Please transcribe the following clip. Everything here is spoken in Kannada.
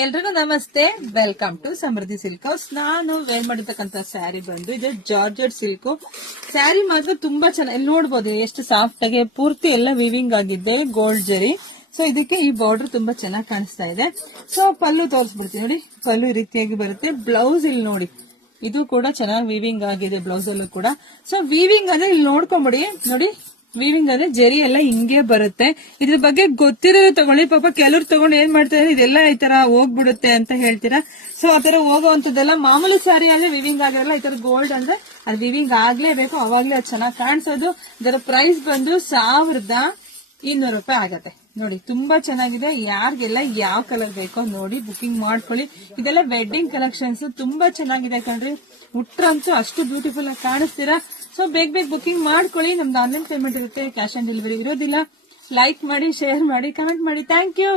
ಎಲ್ರಿಗೂ ನಮಸ್ತೆ, welcome to Samruddhi silk house. ನಾನು ವೇರ್ ಮಾಡಿರ್ತಕ್ಕಂಥ ಸ್ಯಾರಿ ಬಂದು ಇದು ಜಾರ್ಜೆಟ್ ಸಿಲ್ಕ್ ಸ್ಯಾರಿ ಮಾತ್ರ ತುಂಬಾ ಚೆನ್ನಾಗಿ ನೋಡ್ಬೋದು. ಎಷ್ಟು ಸಾಫ್ಟ್ ಆಗಿ ಪೂರ್ತಿ ಎಲ್ಲ ವಿವಿಂಗ್ ಆಗಿದೆ, ಗೋಲ್ಡ್ ಜರಿ. ಸೊ ಇದಕ್ಕೆ ಈ ಬಾರ್ಡರ್ ತುಂಬಾ ಚೆನ್ನಾಗಿ ಕಾಣಿಸ್ತಾ ಇದೆ. ಸೊ ಪಲ್ಲು ತೋರಿಸ್ಬಿಡ್ತೀನಿ ನೋಡಿ, ಪಲ್ಲು ಈ ರೀತಿಯಾಗಿ ಬರುತ್ತೆ. ಬ್ಲೌಸ್ ಇಲ್ಲಿ ನೋಡಿ, ಇದು ಕೂಡ ಚೆನ್ನಾಗಿ ವಿವಿಂಗ್ ಆಗಿದೆ ಬ್ಲೌಸ್ ಅಲ್ಲೂ ಕೂಡ. ಸೊ ವಿವಿಂಗ್ ಅಂದ್ರೆ ಇಲ್ಲಿ ನೋಡ್ಕೊಂಬಿಡಿ ನೋಡಿ, ವಿವಿಂಗ್ ಅಂದ್ರೆ ಜರಿ ಎಲ್ಲ ಹಿಂಗೆ ಬರುತ್ತೆ. ಇದ್ರ ಬಗ್ಗೆ ಗೊತ್ತಿರೋರು ತಗೊಳ್ಳಿ. ಪಾಪ ಕೆಲವ್ರು ತಗೊಂಡು ಏನ್ ಮಾಡ್ತಾರೆ, ಇದೆಲ್ಲ ಈ ತರ ಹೋಗ್ಬಿಡುತ್ತೆ ಅಂತ ಹೇಳ್ತೀರಾ. ಸೊ ಆತರ ಹೋಗುವಂತದ್ದೆಲ್ಲ ಮಾಮೂಲಿ ಸ್ಯಾರಿ ಆದ್ರೆ ವಿವಿಂಗ್ ಆಗಿರಲ್ಲ. ಈ ತರ ಗೋಲ್ಡ್ ಅಂದ್ರೆ ಅದು ವಿವಿಂಗ್ ಆಗ್ಲೇಬೇಕು, ಅವಾಗ್ಲೇ ಅದು ಚೆನ್ನಾಗಿ ಕಾಣಿಸೋದು. ಇದರ ಪ್ರೈಸ್ ಬಂದು 1200 ರೂಪಾಯಿ ಆಗತ್ತೆ. ನೋಡಿ ತುಂಬಾ ಚೆನ್ನಾಗಿದೆ. ಯಾರಿಗೆಲ್ಲ ಯಾವ ಕಲರ್ ಬೇಕೋ ನೋಡಿ ಬುಕಿಂಗ್ ಮಾಡ್ಕೊಳ್ಳಿ. ಇದೆಲ್ಲ ವೆಡ್ಡಿಂಗ್ ಕಲೆಕ್ಷನ್ಸ್ ತುಂಬಾ ಚೆನ್ನಾಗಿದೆ ಕಣ್ರಿ. ಉಟ್ರಂತೂ ಅಷ್ಟು ಬ್ಯೂಟಿಫುಲ್ ಆಗಿ ಕಾಣಿಸ್ತೀರಾ. ಸೊ ಬೇಗ ಬುಕಿಂಗ್ ಮಾಡ್ಕೊಳ್ಳಿ. ನಮ್ದು ಆನ್ಲೈನ್ ಪೇಮೆಂಟ್ ಇರುತ್ತೆ, ಕ್ಯಾಶ್ ಆನ್ ಡೆಲಿವರಿ ಇರೋದಿಲ್ಲ. ಲೈಕ್ ಮಾಡಿ, ಶೇರ್ ಮಾಡಿ, ಕಮೆಂಟ್ ಮಾಡಿ. Thank you.